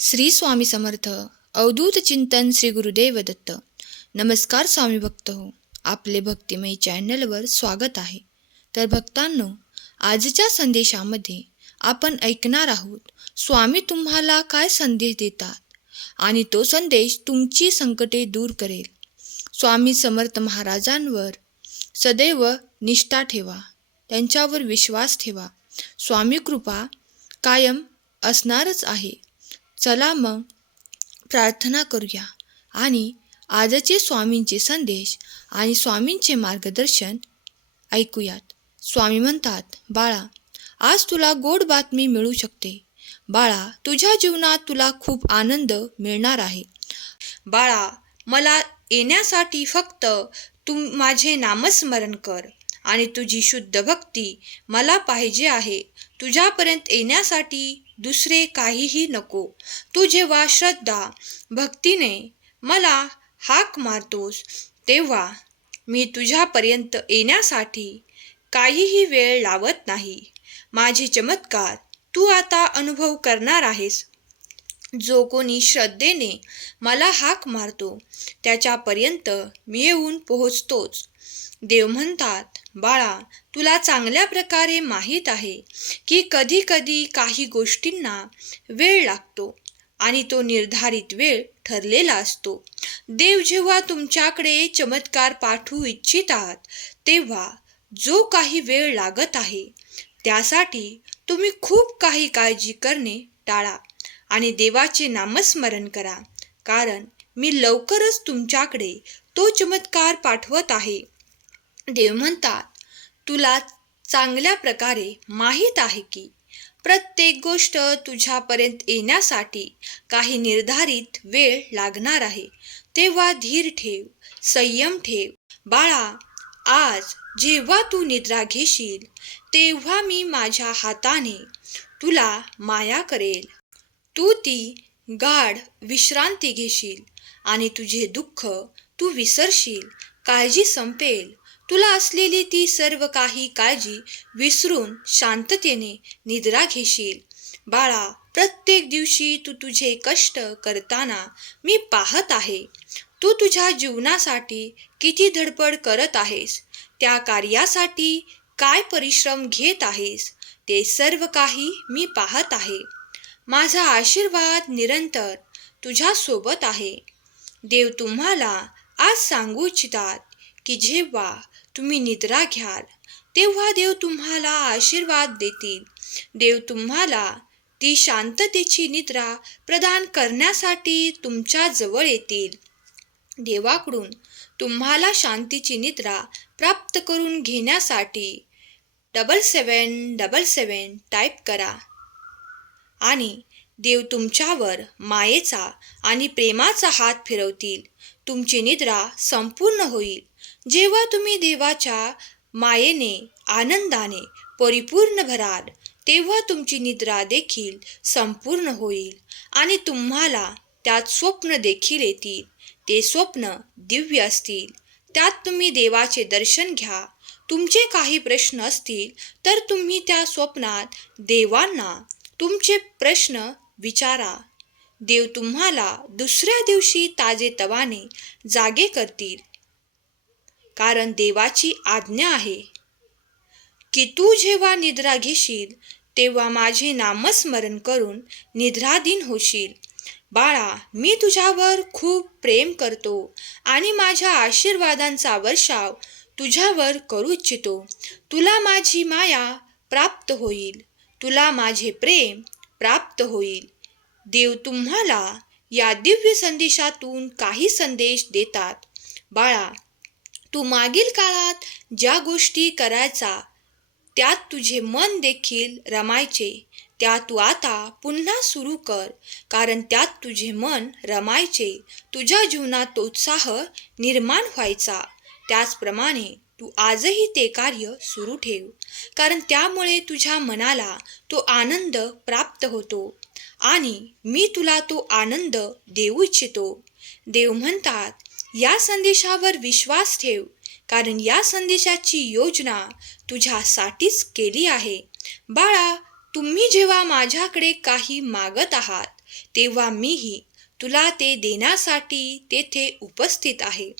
श्री स्वामी समर्थ अवधूत चिंतन श्री गुरुदेव दत्त. नमस्कार स्वामी भक्त हो. आपले भक्तिमय चॅनलवर स्वागत आहे. तर भक्तांनो आजच्या संदेशामध्ये आपण ऐकणार आहोत स्वामी तुम्हाला काय संदेश देतात? आणि तो संदेश तुमची संकटे दूर करेल. स्वामी समर्थ महाराजांवर सदैव निष्ठा ठेवा. त्यांच्यावर विश्वास ठेवा. स्वामी कृपा कायम असणारच आहे. चला मग. प्रार्थना करूया. आणि आजचे स्वामींचे संदेश आणि स्वामींचे मार्गदर्शन ऐकूयात. स्वामी म्हणतात बाळा आज तुला गोड बातमी मिळू शकते. बाळा तुझ्या जीवनात तुला खूप आनंद मिळणार आहे. बाळा मला येण्यासाठी फक्त तू माझे नामस्मरण कर आणि तुझी शुद्ध भक्ती मला पाहिजे आहे. तुझ्यापर्यंत येण्यासाठी दुसरे काहीही नको. तू जेव्हा श्रद्धा भक्तीने मला हाक मारतोस तेव्हा मी तुझ्यापर्यंत येण्यासाठी काहीही वेळ लावत नाही. माझे चमत्कार तू आता अनुभव करणार आहेस. जो कोणी श्रद्धेने मला हाक मारतो त्याच्यापर्यंत मी येऊन पोहोचतोच. देव म्हणतात बाळा तुला चांगल्या प्रकारे माहीत आहे की कधी कधी काही गोष्टींना वेळ लागतो आणि तो निर्धारित वेळ ठरलेला असतो. देव जेव्हा तुमच्याकडे चमत्कार पाठवू इच्छितात तेव्हा जो काही वेळ लागत आहे त्यासाठी तुम्ही खूप काही काळजी करणे टाळा. आणि देवाचे नामस्मरण करा. कारण मी लवकरच तुमच्याकडे तो चमत्कार पाठवत आहे. देव म्हणतात तुला चांगल्या प्रकारे माहीत आहे की प्रत्येक गोष्ट तुझ्यापर्यंत येण्यासाठी काही निर्धारित वेळ लागणार आहे. तेव्हा धीर ठेव संयम ठेव. बाळा आज जेव्हा तू निद्रा घेशील तेव्हा मी माझ्या हाताने तुला माया करेल. तू ती गाढ विश्रांती घेशील आणि तुझे दुःख तू विसरशील. काळजी संपेल. तुला असलेली ती सर्व काही काळजी विसरून शांततेने निद्रा घेशील. बाळा प्रत्येक दिवशी तू तुझे कष्ट करताना मी पाहत आहे. तू तुझ्या जीवनासाठी किती धडपड करत आहेस? त्या कार्यासाठी काय परिश्रम घेत आहेस? ते सर्व काही मी पाहत आहे. माझा आशीर्वाद निरंतर तुझ्यासोबत आहे. देव तुम्हाला आज सांगू इच्छितात की जेव्हा तुम्ही निद्रा घ्याल तेव्हा देव तुम्हाला आशीर्वाद देतील. देव तुम्हाला ती शांततेची निद्रा प्रदान करण्यासाठी तुमच्या जवळ येतील. देवाकडून तुम्हाला शांतीची निद्रा प्राप्त करून घेण्यासाठी double seven double seven type करा. आणि देव तुमच्यावर मायेचा आणि प्रेमाचा हात फिरवतील. तुमची निद्रा संपूर्ण होईल. जेव्हा तुम्ही देवाच्या मायेने आनंदाने परिपूर्ण भराल तेव्हा तुमची निद्रा देखील संपूर्ण होईल आणि तुम्हाला त्यात स्वप्न देखील येतील. ते स्वप्न दिव्य असतील. त्यात तुम्ही देवाचे दर्शन घ्या. तुमचे काही प्रश्न असतील तर तुम्ही त्या स्वप्नात देवांना तुमचे प्रश्न विचारा. देव तुम्हाला दुसऱ्या दिवशी ताजेतवाने जागे करतील. कारण देवाची आज्ञा आहे. की तू जेव्हा निद्रा घेशील तेव्हा माझे नामस्मरण करून निद्राधीन होशील. बाळा मी तुझ्यावर खूप प्रेम करतो आणि माझ्या आशीर्वादांचा वर्षाव तुझ्यावर करू इच्छितो. तुला माझी माया प्राप्त होईल. तुला माझे प्रेम प्राप्त होईल. देव तुम्हाला या दिव्य संदेशातून काही संदेश देतात. बाळा तू मागील काळात ज्या गोष्टी करायचा त्यात तुझे मन देखील रमायचे. त्या तू आता पुन्हा सुरू कर कारण त्यात तुझे मन रमायचे. तुझ्या जीवनात उत्साह निर्माण व्हायचा. त्याचप्रमाणे तू आजही ते कार्य सुरू ठेव कारण त्यामुळे तुझ्या मनाला तो आनंद प्राप्त होतो आणि मी तुला तो आनंद देऊ इच्छितो. देव म्हणतात या संदेशावर विश्वास ठेव कारण या संदेशाची योजना तुझ्यासाठीच केली आहे. बाळा तुम्ही जेव्हा माझ्याकडे काही मागत आहात तेव्हा मीही तुला ते देण्यासाठी तेथे उपस्थित आहे.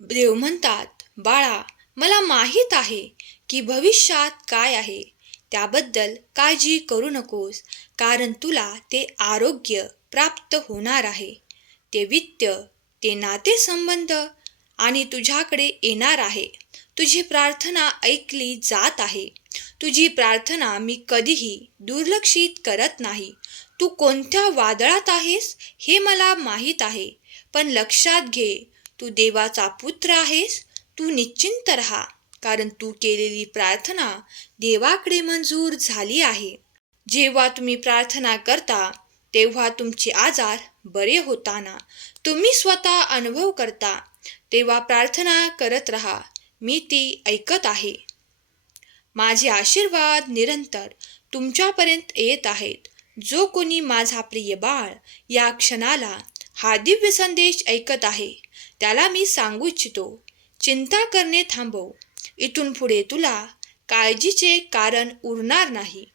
देव म्हणतात बाळा मला माहीत आहे की भविष्यात काय आहे. त्याबद्दल काळजी करू नकोस कारण तुला ते आरोग्य प्राप्त होणार आहे. ते वित्त ते नातेसंबंध आणि तुझ्याकडे येणार आहे. तुझी प्रार्थना ऐकली जात आहे. तुझी प्रार्थना मी कधीही दुर्लक्षित करत नाही. तू कोणत्या वादळात आहेस हे मला माहीत आहे. पण लक्षात घे तू देवाचा पुत्र आहेस तू निश्चिंत राहा कारण तू केलेली प्रार्थना देवाकडे मंजूर झाली आहे. जेव्हा तुम्ही प्रार्थना करता तेव्हा तुमचे आजार बरे होताना तुम्ही स्वतः अनुभव करता. तेव्हा प्रार्थना करत राहा मी ती ऐकत आहे. माझे आशीर्वाद निरंतर तुमच्यापर्यंत येत आहेत. जो कोणी माझा प्रिय बाळ या क्षणाला हा दिव्य संदेश ऐकत आहे त्याला मी सांगू इच्छितो. चिंता करणे थांबव. इथून पुढे तुला काळजीचे कारण उरणार नाही.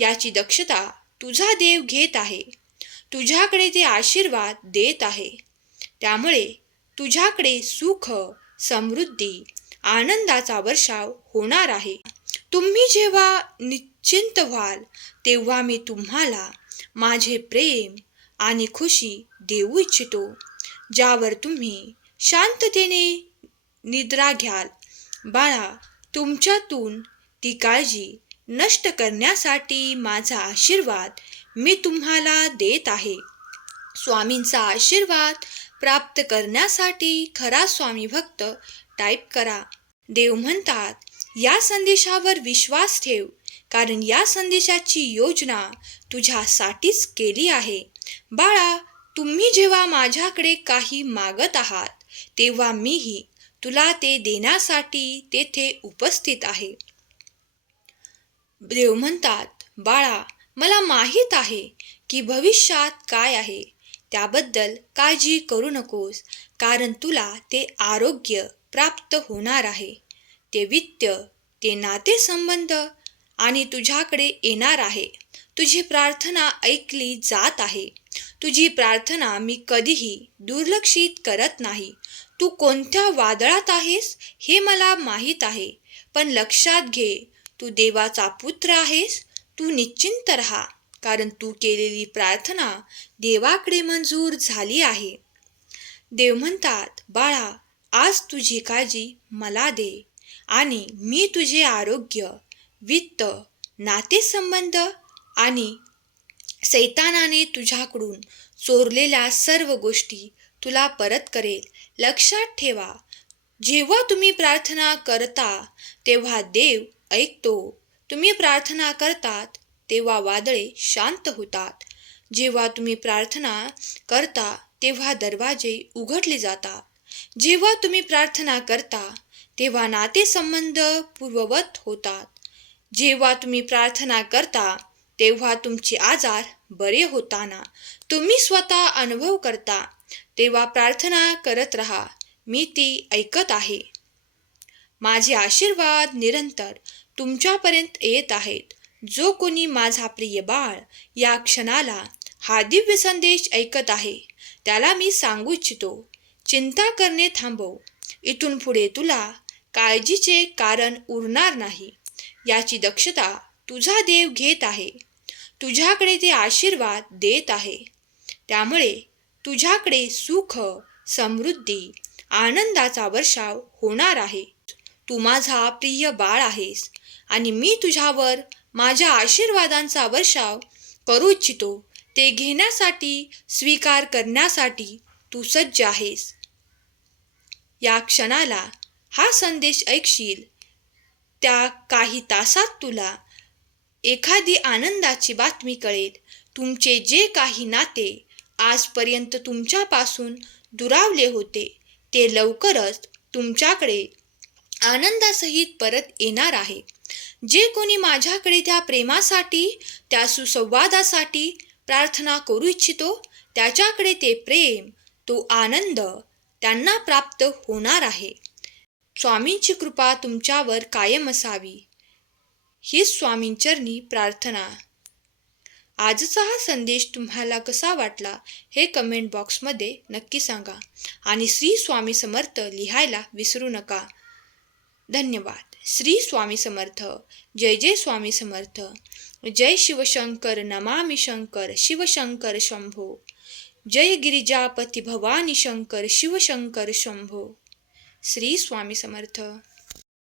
याची दक्षता तुझा देव घेत आहे. तुझ्याकडे ते आशीर्वाद देत आहे. त्यामुळे तुझ्याकडे सुख समृद्धी आनंदाचा वर्षाव होणार आहे. तुम्ही जेव्हा निश्चिंत व्हाल तेव्हा मी तुम्हाला माझे प्रेम आणि खुशी देऊ इच्छितो. ज्यावर तुम्ही शांततेने निद्रा घ्याल. बाळा तुमच्यातून ती काळजी नष्ट करण्यासाठी माझा आशीर्वाद मी तुम्हाला देत आहे. स्वामींचा आशीर्वाद प्राप्त करण्यासाठी खरा स्वामी भक्त टाईप करा. देव म्हणतात या संदेशावर विश्वास ठेव कारण या संदेशाची योजना तुझ्यासाठीच केली आहे. बाळा तुम्ही जेव्हा माझ्याकडे काही मागत आहात तेव्हा मीही तुला ते देण्यासाठी तेथे उपस्थित आहे. देव म्हणतात बाळा मला माहीत आहे की भविष्यात काय आहे. त्याबद्दल काळजी करू नकोस कारण तुला ते आरोग्य प्राप्त होणार आहे. ते वित्त ते नातेसंबंध आणि तुझ्याकडे येणार आहे. तुझी प्रार्थना ऐकली जात आहे. तुझी प्रार्थना मी कधीही दुर्लक्षित करत नाही. तू कोणत्या वादळात आहेस हे मला माहीत आहे. पण लक्षात घे तू देवाचा पुत्र आहेस तू निश्चिंत राहा कारण तू केलेली प्रार्थना देवाकडे मंजूर झाली आहे. देव म्हणतात बाळा आज तुझी काळजी मला दे आणि मी तुझे आरोग्य वित्त नातेसंबंध आणि सैतानाने तुझ्याकडून चोरलेल्या सर्व गोष्टी तुला परत करेल. लक्षात ठेवा जेव्हा तुम्ही प्रार्थना करता तेव्हा देव ऐकतो. तुम्ही प्रार्थना करतात तेव्हा वादळे शांत होतात. जेव्हा तुम्ही प्रार्थना करता तेव्हा दरवाजे उघडले जातात. जेव्हा तुम्ही प्रार्थना करता तेव्हा नातेसंबंध पूर्ववत होतात. जेव्हा तुम्ही प्रार्थना करता तेव्हा तुमचे आजार बरे होताना तुम्ही स्वतः अनुभव करता. तेव्हा प्रार्थना करत राहा. मी ती ऐकत आहे. माझे आशीर्वाद निरंतर तुमच्यापर्यंत येत आहेत. जो कोणी माझा प्रिय बाळ या क्षणाला हा दिव्य संदेश ऐकत आहे त्याला मी सांगू इच्छितो. चिंता करणे थांबव. इथून पुढे तुला काळजीचे कारण उरणार नाही. याची दक्षता तुझा देव घेत आहे. तुझ्याकडे ते आशीर्वाद देत आहे. त्यामुळे तुझ्याकडे सुख समृद्धी आनंदाचा वर्षाव होणार आहे. तू माझा प्रिय बाळ आहेस आणि मी तुझ्यावर माझ्या आशीर्वादांचा वर्षाव करू इच्छितो. ते घेण्यासाठी स्वीकार करण्यासाठी तू सज्ज आहेस. या क्षणाला हा संदेश ऐकशील. त्या काही तासात तुला एखादी आनंदाची बातमी कळेल. तुमचे जे काही नाते आजपर्यंत तुमच्यापासून दुरावले होते ते लवकरच तुमच्याकडे आनंदासहित परत येणार आहे. जे कोणी माझ्याकडे त्या प्रेमासाठी त्या सुसंवादासाठी प्रार्थना करू इच्छितो त्याच्याकडे ते प्रेम तो आनंद त्यांना प्राप्त होणार आहे. स्वामींची कृपा तुमच्यावर कायम असावी. ही स्वामींचरणी प्रार्थना. आजचा हा संदेश तुम्हाला कसा वाटला हे कमेंट बॉक्समध्ये नक्की सांगा आणि श्री स्वामी समर्थ लिहायला विसरू नका. धन्यवाद. श्री स्वामी समर्थ. जय जय स्वामी समर्थ. जय शिवशंकर नमामि शंकर शिवशंकर शंभो. जय गिरिजापती भवानी शंकर शिवशंकर शंभो. श्री स्वामी समर्थ.